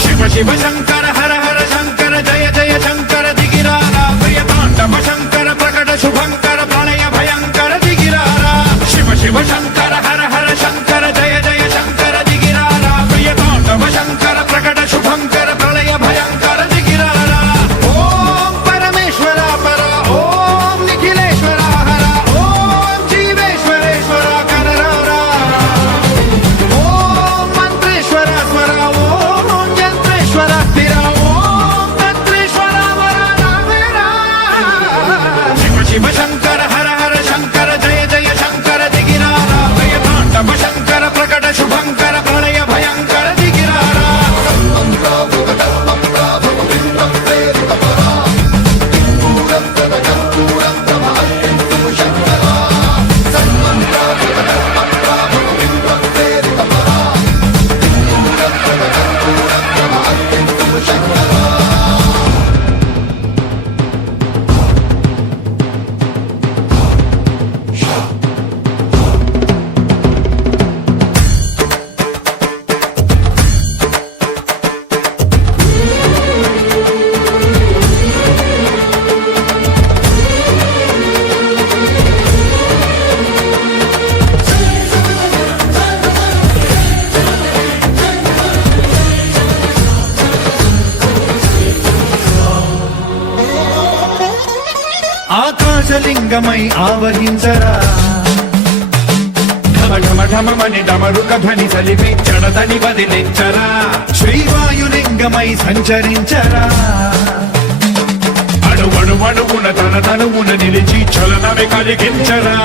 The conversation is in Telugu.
శివ శివ శంకర హర హర శంకర జయ జయ శంకర దిగిరారా ప్రియ తాండవ శంకర ప్రకట శుభంకర ప్రళయ భయంకర దిగిరారా శివ శివ శంకర హర హర శంకర జయ జయ శంకర దిగిరారా ప్రియ తాండవ శంకర ప్రకట శుభంకర ప్రళయ భయంకర దిగిరారా ఓం పరమేశ్వర పర ఓం నిఖిలేశ్వర హర ఓం జీవేశ్వరేశ్వర కరరారా ఓం మంత్రేశ్వర స్వర ఓం యంత్రేశ్వర స్థిర ఓం తంత్రేశ్వర వర రామేరా శివ శివ శంకర హర హర శంకర జయ జయ శంకర దిగిరారా ప్రియ తాండవ శంకర ప్రకట శుభంకర ప్రళయ భయంకర దిగిరారా ఆకాశలింగమై ఆవహించరా ఢమ ఢమ ఢమమని డమరుక ధ్వని సలిపి చడదని వదిలించరా శ్రీవాయులింగమై సంచరించరా అణువణువున తన తనువున నిలిచి చలనమే కలిగించరా